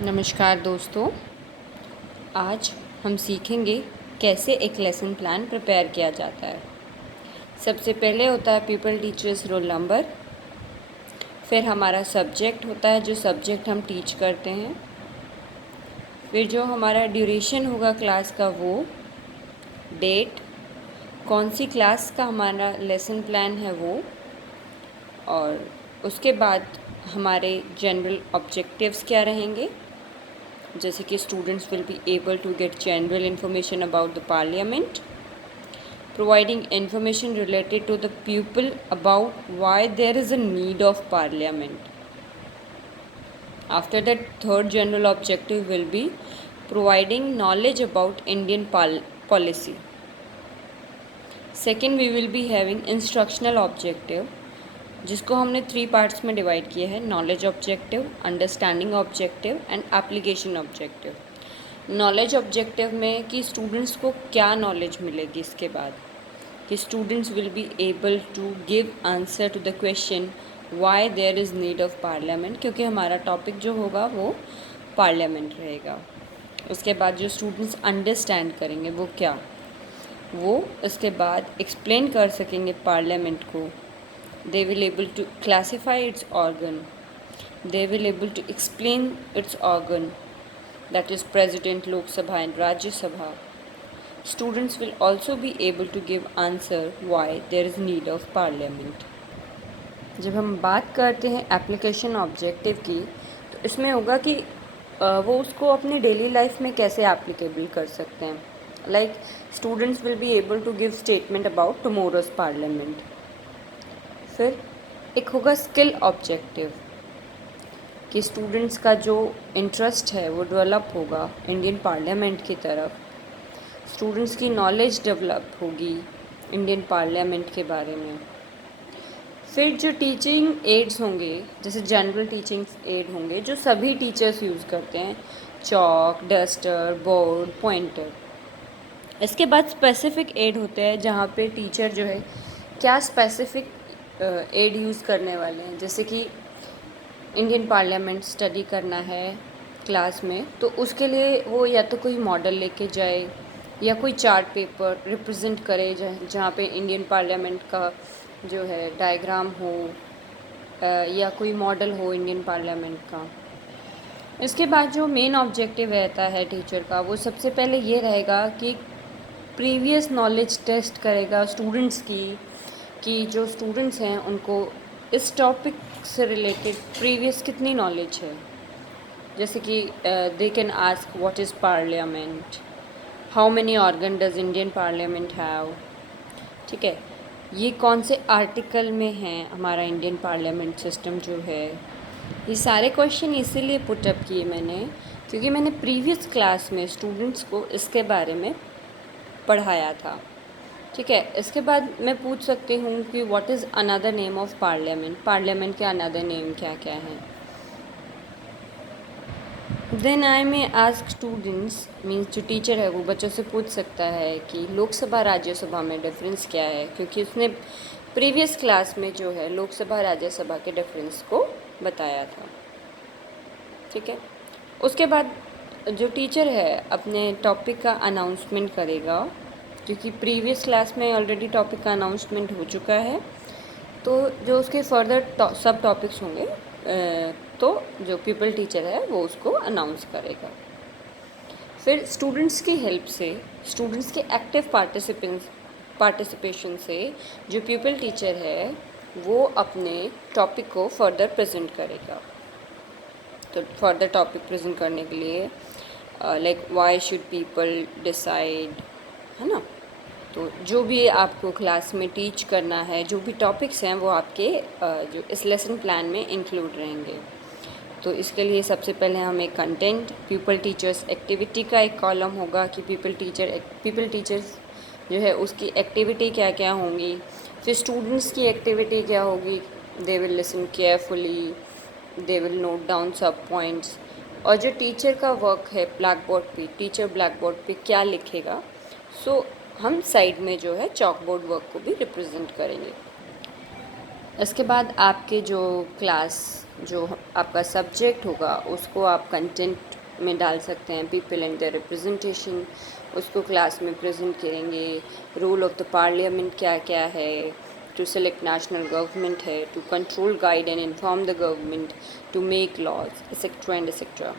नमस्कार दोस्तों। आज हम सीखेंगे कैसे एक लेसन प्लान प्रिपेयर किया जाता है। सबसे पहले होता है पीपल टीचर्स रोल नंबर। फिर हमारा सब्जेक्ट होता है, जो सब्जेक्ट हम टीच करते हैं। फिर जो हमारा ड्यूरेशन होगा क्लास का, वो डेट, कौन सी क्लास का हमारा लेसन प्लान है वो, और उसके बाद हमारे जनरल ऑब्जेक्टिव्स क्या रहेंगे, जैसे कि students will be able to get general information about the parliament, providing information related to the pupil about why there is a need of parliament. After that, third general objective will be providing knowledge about Indian policy. Second, we will be having instructional objective, जिसको हमने 3 parts में divide किया है: knowledge objective, understanding objective and application objective. Knowledge objective में कि students को क्या knowledge मिलेगी, इसके बाद कि students will be able to give answer to the question why there is need of parliament, क्योंकि हमारा टॉपिक जो होगा वो पार्लियामेंट रहेगा। उसके बाद जो स्टूडेंट्स अंडरस्टैंड करेंगे वो इसके बाद एक्सप्लेन कर सकेंगे पार्लियामेंट को। They will able to classify its organ, they will able to explain its organ, that is President, Lok Sabha and Rajya Sabha. Students will also be able to give answer why there is need of parliament. जब हम बात करते हैं application objective की, तो इसमें होगा कि वो उसको अपनी डेली लाइफ में कैसे एप्लीकेबल कर सकते हैं। Like students will be able to give statement about tomorrow's parliament. फिर एक होगा स्किल ऑब्जेक्टिव, कि स्टूडेंट्स का जो इंटरेस्ट है वो डेवलप होगा इंडियन पार्लियामेंट की तरफ। स्टूडेंट्स की नॉलेज डेवलप होगी इंडियन पार्लियामेंट के बारे में। फिर जो टीचिंग एड्स होंगे, जैसे जनरल टीचिंग एड होंगे जो सभी टीचर्स यूज़ करते हैं, चॉक, डस्टर, बोर्ड, पॉइंटर। इसके बाद स्पेसिफिक एड होते हैं, जहाँ पे टीचर जो है क्या स्पेसिफिक एड यूज़ करने वाले हैं। जैसे कि इंडियन पार्लियामेंट स्टडी करना है क्लास में, तो उसके लिए वो या तो कोई मॉडल लेके जाए या कोई चार्ट पेपर रिप्रेजेंट करे जहाँ पे इंडियन पार्लियामेंट का जो है डायग्राम हो, या कोई मॉडल हो इंडियन पार्लियामेंट का। इसके बाद जो मेन ऑब्जेक्टिव रहता है टीचर का, वो सबसे पहले ये रहेगा कि प्रीवियस नॉलेज टेस्ट करेगा स्टूडेंट्स की, कि जो स्टूडेंट्स हैं उनको इस टॉपिक से रिलेटेड प्रीवियस कितनी नॉलेज है। जैसे कि they can ask what is parliament, how many organ does Indian parliament have, ठीक है, ये कौन से आर्टिकल में है हमारा इंडियन पार्लियामेंट सिस्टम जो है। ये सारे क्वेश्चन इसीलिए पुटअप किए मैंने, क्योंकि मैंने प्रीवियस क्लास में स्टूडेंट्स को इसके बारे में पढ़ाया था, ठीक है। इसके बाद मैं पूछ सकती हूँ कि what is another name of parliament, parliament के अनदर नेम क्या क्या हैं। देन आई में आस्क स्टूडेंट्स, मीन्स जो टीचर है वो बच्चों से पूछ सकता है कि लोकसभा राज्यसभा में डिफरेंस क्या है, क्योंकि उसने प्रीवियस क्लास में जो है लोकसभा राज्यसभा के डिफरेंस को बताया था, ठीक है। उसके बाद जो टीचर है अपने टॉपिक का अनाउंसमेंट करेगा, क्योंकि प्रीवियस क्लास में ऑलरेडी टॉपिक का अनाउंसमेंट हो चुका है। तो जो उसके फर्दर सब टॉपिक्स होंगे, तो जो पीपल टीचर है वो उसको अनाउंस करेगा। फिर स्टूडेंट्स की हेल्प से, स्टूडेंट्स के एक्टिव पार्टिसिपेशन से जो पीपल टीचर है वो अपने टॉपिक को फर्दर प्रेजेंट करेगा। तो फर्दर टॉपिक प्रेजेंट करने के लिए like why should people decide, है ना। तो जो भी आपको क्लास में टीच करना है, जो भी टॉपिक्स हैं वो आपके जो इस लेसन प्लान में इंक्लूड रहेंगे। तो इसके लिए सबसे पहले हमें कंटेंट, पीपल टीचर्स एक्टिविटी का एक कॉलम होगा कि पीपल टीचर्स जो है उसकी एक्टिविटी क्या क्या होंगी। फिर स्टूडेंट्स की एक्टिविटी क्या होगी, they will listen carefully, they will note down सब पॉइंट्स। और जो टीचर का वर्क है ब्लैक बोर्ड पे, टीचर ब्लैक बोर्ड पे क्या लिखेगा, सो हम साइड में जो है चॉक बोर्ड वर्क को भी रिप्रेजेंट करेंगे। इसके बाद आपके जो क्लास जो आपका सब्जेक्ट होगा उसको आप कंटेंट में डाल सकते हैं। पीपल एंड द रिप्रेजेंटेशन, उसको क्लास में प्रेजेंट करेंगे। रोल ऑफ द पार्लियामेंट क्या क्या है, टू सेलेक्ट नेशनल गवर्नमेंट है, to control guide and inform the government, to make laws etcetera and etcetera.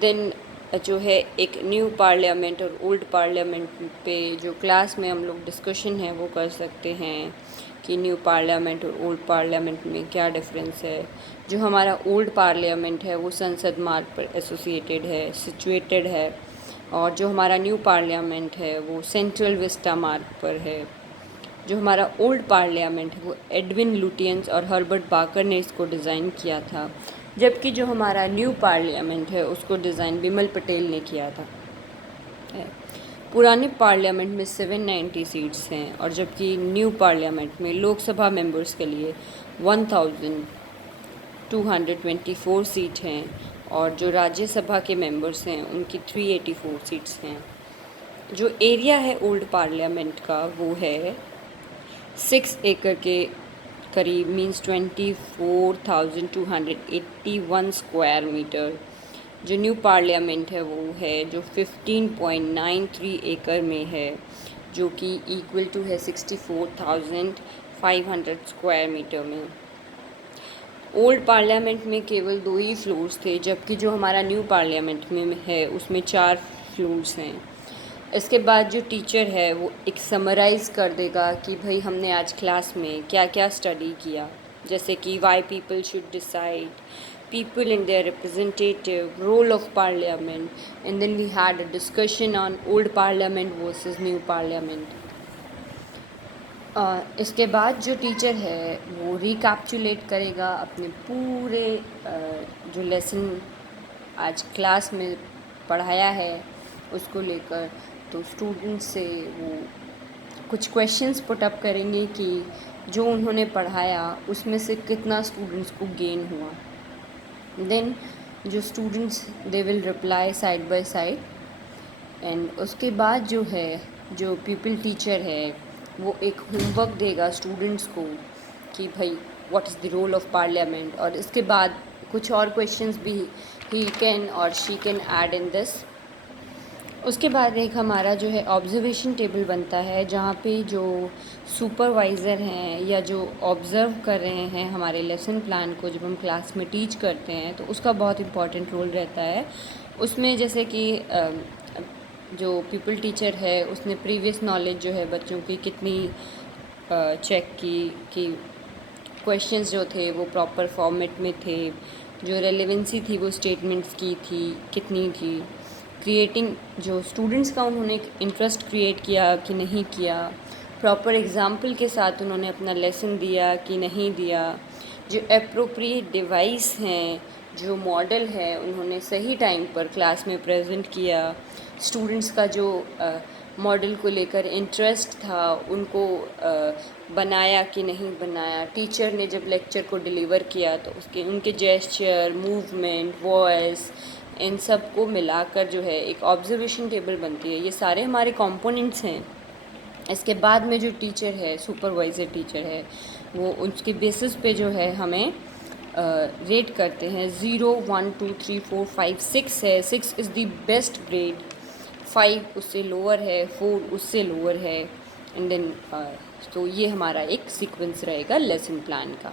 Then जो है एक न्यू पार्लियामेंट और ओल्ड पार्लियामेंट पे जो क्लास में हम लोग डिस्कशन है वो कर सकते हैं कि न्यू पार्लियामेंट और ओल्ड पार्लियामेंट में क्या डिफरेंस है। जो हमारा ओल्ड पार्लियामेंट है वो संसद मार्ग पर एसोसिएटेड है, सिचुएटेड है, और जो हमारा न्यू पार्लियामेंट है वो सेंट्रल विस्टा मार्ग पर है। जो हमारा ओल्ड पार्लियामेंट है वो एडविन लुटियंस और हर्बर्ट बाकर ने इसको डिज़ाइन किया था, जबकि जो हमारा न्यू पार्लियामेंट है उसको डिज़ाइन बिमल पटेल ने किया था। पुराने पार्लियामेंट में 790 सीट्स हैं, और जबकि न्यू पार्लियामेंट में लोकसभा मेंबर्स के लिए 1224 सीट हैं, और जो राज्यसभा के मेंबर्स हैं उनकी 384 सीट्स हैं। जो एरिया है ओल्ड पार्लियामेंट का वो है 6 एकड़ के करीब, मीन्स 24,281 स्क्वायर मीटर। जो न्यू पार्लियामेंट है वो है जो 15.93 एकड़ में है, जो कि इक्वल टू है 64,500 स्क्वायर मीटर में। ओल्ड पार्लियामेंट में केवल 2 ही फ्लोर्स थे, जबकि जो हमारा न्यू पार्लियामेंट में है उसमें 4 फ्लोर्स हैं। इसके बाद जो टीचर है वो एक समराइज़ कर देगा कि भाई हमने आज क्लास में क्या क्या स्टडी किया, जैसे कि why people should decide, people and their representative, role of parliament, and then we had a discussion on old parliament versus new parliament. इसके बाद जो टीचर है वो रिकैप्चुलेट करेगा अपने पूरे जो लेसन आज क्लास में पढ़ाया है उसको लेकर। तो स्टूडेंट्स से वो कुछ क्वेश्चंस पुट अप करेंगे कि जो उन्होंने पढ़ाया उसमें से कितना स्टूडेंट्स को गेन हुआ। देन जो students they will reply side by side, and उसके बाद जो है जो पीपल टीचर है वो एक होमवर्क देगा स्टूडेंट्स को कि भाई what is the role of parliament, और इसके बाद कुछ और क्वेश्चंस भी ही कैन और she can add in this. उसके बाद एक हमारा जो है ऑब्जर्वेशन टेबल बनता है, जहाँ पे जो सुपरवाइज़र हैं या जो ऑब्ज़र्व कर रहे हैं हमारे लेसन प्लान को जब हम क्लास में टीच करते हैं तो उसका बहुत इम्पॉर्टेंट रोल रहता है। उसमें जैसे कि जो पीपल टीचर है उसने प्रीवियस नॉलेज जो है बच्चों की कितनी चेक की कि क्वेश्चंस जो थे वो प्रॉपर फॉर्मेट में थे, जो रेलेवेंसी थी वो स्टेटमेंट्स की थी कितनी थी, क्रिएटिंग जो स्टूडेंट्स का उन्होंने इंटरेस्ट क्रिएट किया कि नहीं किया, प्रॉपर एग्जाम्पल के साथ उन्होंने अपना लेसन दिया कि नहीं दिया, जो एप्रोप्रिएट डिवाइस हैं, जो मॉडल है उन्होंने सही टाइम पर क्लास में प्रेजेंट किया, स्टूडेंट्स का जो मॉडल को लेकर इंटरेस्ट था उनको बनाया कि नहीं बनाया, टीचर ने जब लेक्चर को डिलीवर किया तो उसके उनके जेस्चर, मूवमेंट, वॉइस, इन सब को मिलाकर जो है एक ऑब्जर्वेशन टेबल बनती है। ये सारे हमारे कंपोनेंट्स हैं। इसके बाद में जो टीचर है, सुपरवाइज़र टीचर है, वो उसके बेसिस पे जो है हमें रेट करते हैं। 0, 1, 2, 3, 4, 5, 6 है। 6 इज़ द बेस्ट ग्रेड, 5 उससे लोअर है, 4 उससे लोअर है, एंड देन तो ये हमारा एक सीक्वेंस रहेगा लेसन प्लान का।